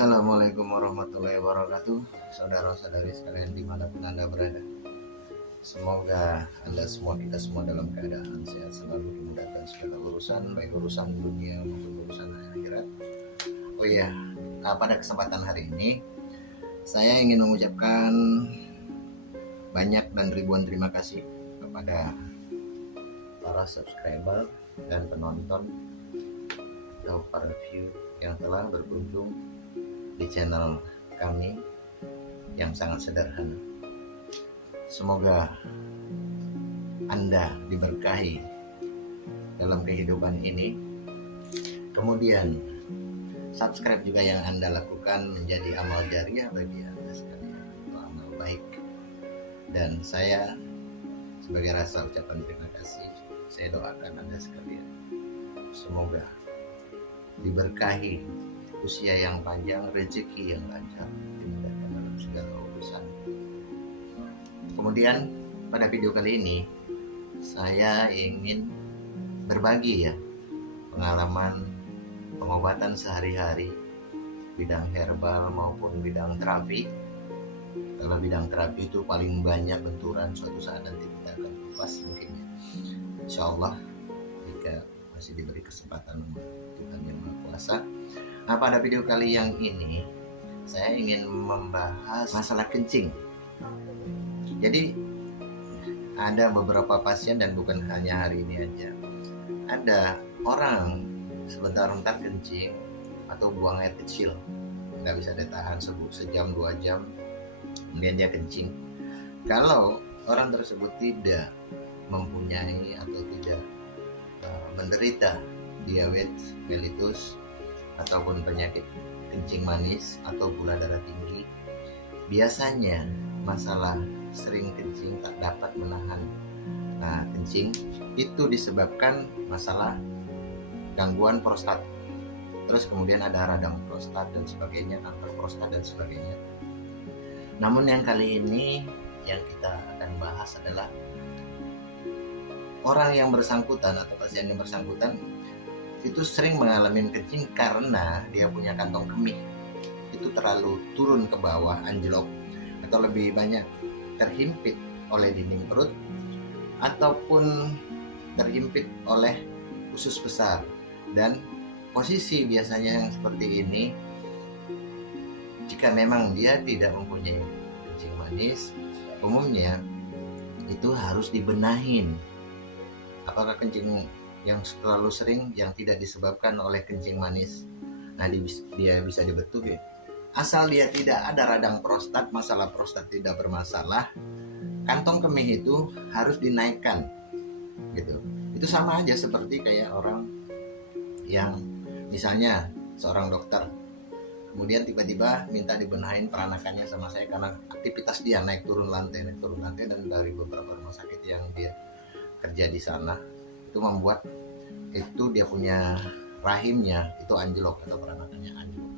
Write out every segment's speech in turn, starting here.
Assalamualaikum warahmatullahi wabarakatuh. Saudara-saudari sekalian dimanapun Anda berada, semoga Anda semua, kita semua dalam keadaan sehat selalu, dimudahkan segala urusan, baik urusan dunia maupun urusan akhirat. Oh iya, pada kesempatan hari ini saya ingin mengucapkan banyak dan ribuan terima kasih kepada para subscriber dan penonton atau para view yang telah berkunjung di channel kami yang sangat sederhana. Semoga Anda diberkahi dalam kehidupan ini. Kemudian subscribe juga yang Anda lakukan menjadi amal jariah bagi Anda sekalian, amal baik. Dan saya sebagai rasa ucapan terima kasih, saya doakan Anda sekalian semoga diberkahi usia yang panjang, rezeki yang lancar, dimudahkan dalam segala urusan. Kemudian pada video kali ini saya ingin berbagi pengalaman pengobatan sehari-hari, bidang herbal maupun bidang terapi. Kalau bidang terapi itu paling banyak benturan, suatu saat nanti kita akan kupas mungkin insya Allah jika masih diberi kesempatan Tuhan Yang Maha Kuasa. Nah, pada video kali yang ini saya ingin membahas masalah kencing. Jadi ada beberapa pasien, dan bukan hanya hari ini aja, ada orang sebentar-bentar kencing atau buang air kecil, nggak bisa ditahan sejam 2 jam, kemudian dia kencing. Kalau orang tersebut tidak mempunyai atau tidak menderita diabetes mellitus ataupun penyakit kencing manis atau gula darah tinggi, biasanya masalah sering kencing tak dapat menahan kencing itu disebabkan masalah gangguan prostat. Terus kemudian ada radang prostat dan sebagainya, kanker prostat dan sebagainya. Namun yang kali ini yang kita akan bahas adalah orang yang bersangkutan atau pasien yang bersangkutan itu sering mengalami kencing karena dia punya kantong kemih itu terlalu turun ke bawah, anjlok, atau lebih banyak terhimpit oleh dinding perut ataupun terhimpit oleh usus besar. Dan posisi biasanya yang seperti ini, jika memang dia tidak mempunyai kencing manis, umumnya itu harus dibenahin. Apakah kencing yang terlalu sering yang tidak disebabkan oleh kencing manis, dia bisa dibetuh asal dia tidak ada radang prostat, masalah prostat tidak bermasalah, kantong kemih itu harus dinaikkan gitu. Itu sama aja seperti kayak orang yang misalnya seorang dokter kemudian tiba-tiba minta dibenahin peranakannya sama saya karena aktivitas dia naik turun lantai, dan dari beberapa rumah sakit yang dia kerja di sana itu membuat itu dia punya rahimnya itu anjlok atau peranakannya anjlok.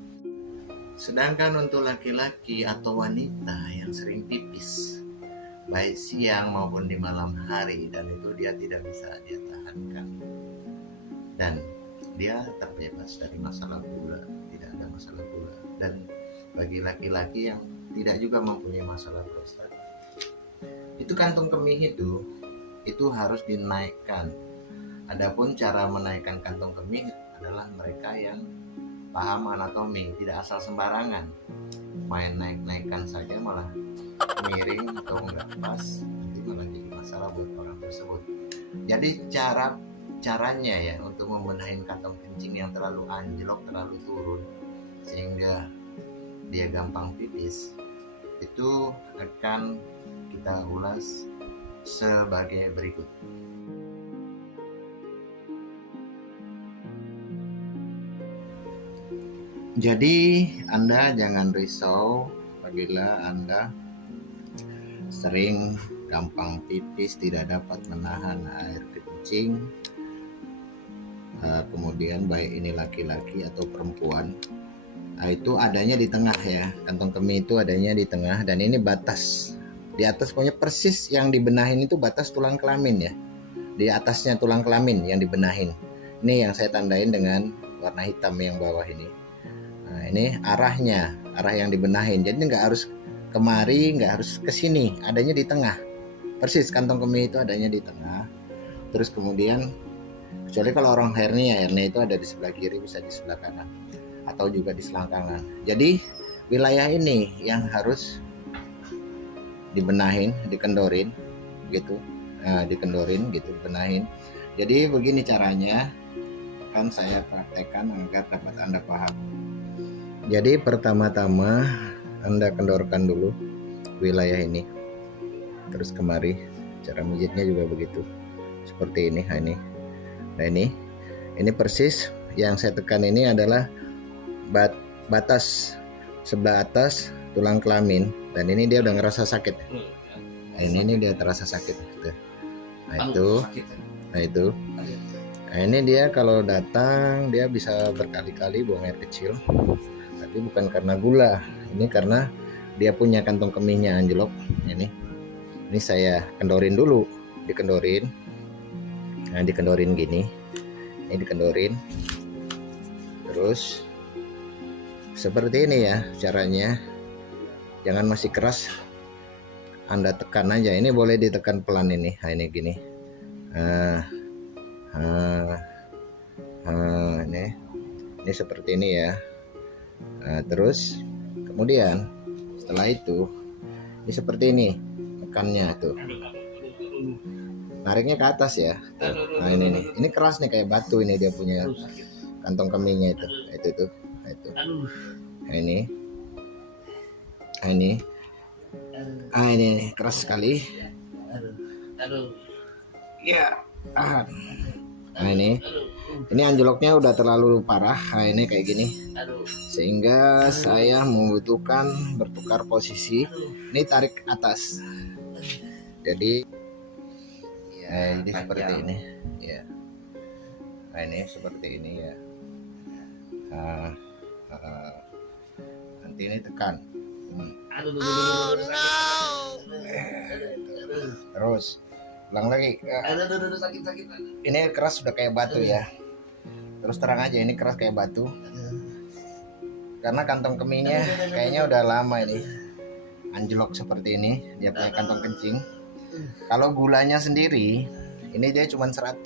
Sedangkan untuk laki-laki atau wanita yang sering pipis baik siang maupun di malam hari, dan itu dia tidak bisa dia tahankan dan dia terbebas dari masalah gula, tidak ada masalah gula. Dan bagi laki-laki yang tidak juga mempunyai masalah prostat, itu kantung kemih itu harus dinaikkan. Adapun cara menaikkan kantong kemih adalah mereka yang paham anatomi, tidak asal sembarangan main naik-naikkan saja malah miring atau enggak pas, nanti malah jadi masalah buat orang tersebut. Jadi caranya untuk membenahin kantong kencing yang terlalu anjlok, terlalu turun sehingga dia gampang pipis, itu akan kita ulas sebagai berikut. Jadi Anda jangan risau apabila Anda sering gampang pipis, tidak dapat menahan air kencing, kemudian baik ini laki-laki atau perempuan. Itu adanya di tengah kantong kemih itu adanya di tengah, dan ini batas di atas, punya persis yang dibenahin itu batas tulang kelamin di atasnya tulang kelamin yang dibenahin. Ini yang saya tandain dengan warna hitam yang bawah ini. Nah, ini arah yang dibenahin. Jadi nggak harus kemari, nggak harus ke sini, adanya di tengah. Persis kantong kemih itu adanya di tengah. Terus kemudian, kecuali kalau orang hernia itu ada di sebelah kiri, bisa di sebelah kanan atau juga di selangkangan. Jadi wilayah ini yang harus dibenahin, dikendorin gitu. Nah, dikendorin gitu, benahin. Jadi begini caranya, kan saya praktekkan agar dapat Anda paham. Jadi pertama-tama Anda kendorkan dulu wilayah ini, terus kemari. Cara mijitnya juga begitu, seperti ini. Nah ini persis yang saya tekan ini adalah batas sebelah atas tulang kelamin, dan ini dia udah ngerasa sakit. Nah, ini dia terasa sakit. Nah itu. Nah ini dia kalau datang dia bisa berkali-kali buang air kecil, tapi bukan karena gula, ini karena dia punya kantong kemihnya anjlok. Ini saya kendorin dulu, dikendorin. Nah dikendorin gini, ini dikendorin, terus seperti ini ya caranya. Jangan masih keras, Anda tekan aja. Ini boleh ditekan pelan ini. Nah ini gini. Ini seperti ini ya. Nah, terus kemudian setelah itu ini seperti ini, tekannya tuh, nariknya ke atas ya. Nah ini keras nih kayak batu, ini dia punya kantong kemihnya itu. Ini keras sekali ya. Nah ini anjloknya udah terlalu parah. Nah ini kayak gini, sehingga saya membutuhkan bertukar posisi. Ini tarik atas, jadi ya ini seperti ini ya. Nah ini seperti ini ya. Nanti ini tekan. Terus ulang lagi. Ini keras sudah kayak batu ya. Terus terang aja ini keras kayak batu, karena kantong kemihnya kayaknya udah lama ini anjlok seperti ini. Dia pakai kantong kencing. Kalau gulanya sendiri ini dia cuma 100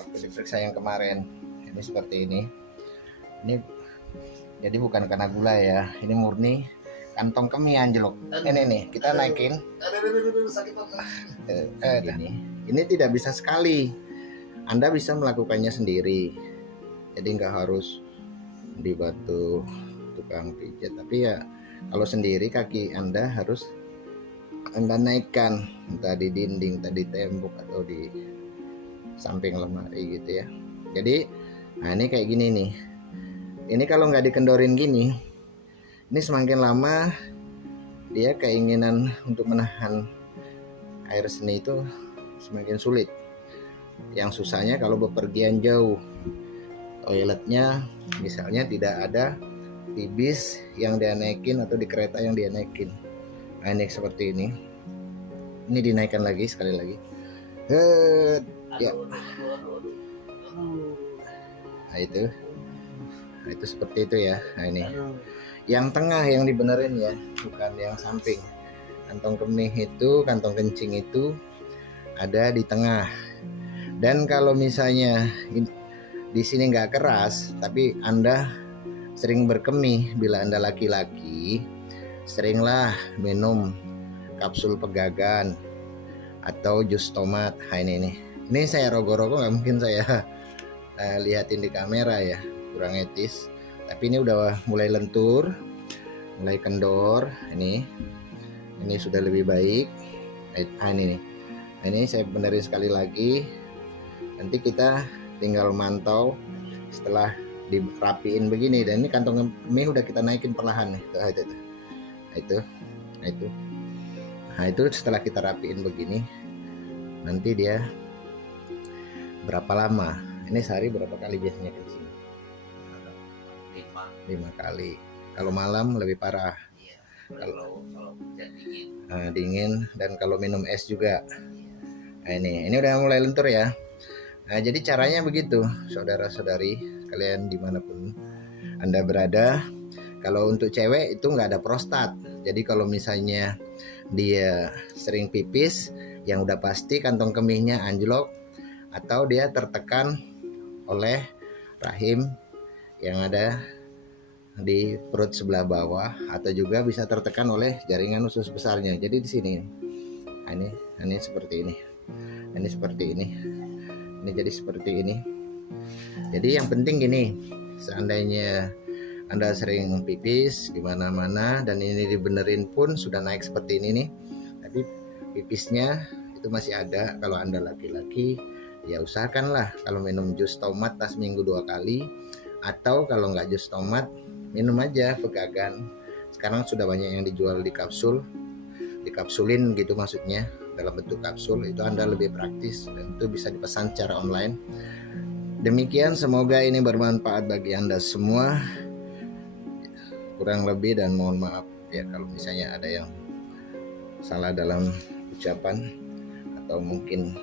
waktu diperiksa yang kemarin. Ini seperti ini. Ini jadi bukan karena gula ya, ini murni kantong kemih anjlok. Ini nih kita naikin. Ini tidak bisa sekali. Anda bisa melakukannya sendiri. Jadi nggak harus dibantu tukang pijat. Tapi ya kalau sendiri kaki Anda harus Anda naikkan, entah di dinding, entah di tembok, atau di samping lemari gitu ya. Jadi nah ini kayak gini nih. Ini kalau nggak dikendorin gini, ini semakin lama dia keinginan untuk menahan air seni itu semakin sulit. Yang susahnya kalau bepergian jauh, toiletnya misalnya tidak ada di bis yang dia naikin atau di kereta yang dia naikin. Nah ini seperti ini. Ini dinaikkan lagi sekali lagi. Ya. Nah itu seperti itu ya. Nah ini yang tengah yang dibenerin ya, bukan yang samping. Kantong kemih itu, kantong kencing itu ada di tengah. Dan kalau misalnya di sini nggak keras, tapi Anda sering berkemih, bila Anda laki-laki, seringlah minum kapsul pegagan atau jus tomat. Nah ini saya rogo-rogo, nggak mungkin saya lihatin di kamera ya, kurang etis. Tapi ini udah mulai lentur, mulai kendor. Ini sudah lebih baik. Nah ini saya benerin sekali lagi. Nanti kita tinggal mantau setelah dirapiin begini. Dan ini kantong kemih udah kita naikin perlahan nih. Nah itu setelah kita rapiin begini, nanti dia berapa lama? Ini sehari berapa kali biasanya kencing? 5 kali. Kalau malam lebih parah. Kalau dingin, dan kalau minum es juga. Nah ini udah mulai lentur ya. Nah jadi caranya begitu, saudara-saudari kalian dimanapun Anda berada. Kalau untuk cewek itu nggak ada prostat. Jadi kalau misalnya dia sering pipis, yang udah pasti kantong kemihnya anjlok atau dia tertekan oleh rahim yang ada di perut sebelah bawah, atau juga bisa tertekan oleh jaringan usus besarnya. Jadi di sini, ini seperti ini, ini seperti ini, ini jadi seperti ini. Jadi yang penting gini, seandainya Anda sering pipis di mana-mana dan ini dibenerin pun sudah naik seperti ini nih, tapi pipisnya itu masih ada. Kalau Anda laki-laki, ya usahakanlah kalau minum jus tomat seminggu 2 kali, atau kalau nggak jus tomat, minum aja pegagan. Sekarang sudah banyak yang dijual di kapsul, dikapsulin gitu maksudnya, dalam bentuk kapsul. Itu Anda lebih praktis dan itu bisa dipesan secara online. Demikian, semoga ini bermanfaat bagi Anda semua. Kurang lebih dan mohon maaf ya kalau misalnya ada yang salah dalam ucapan atau mungkin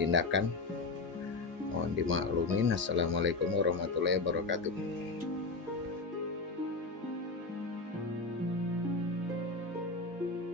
tindakan, mohon dimaklumin. Assalamualaikum warahmatullahi wabarakatuh.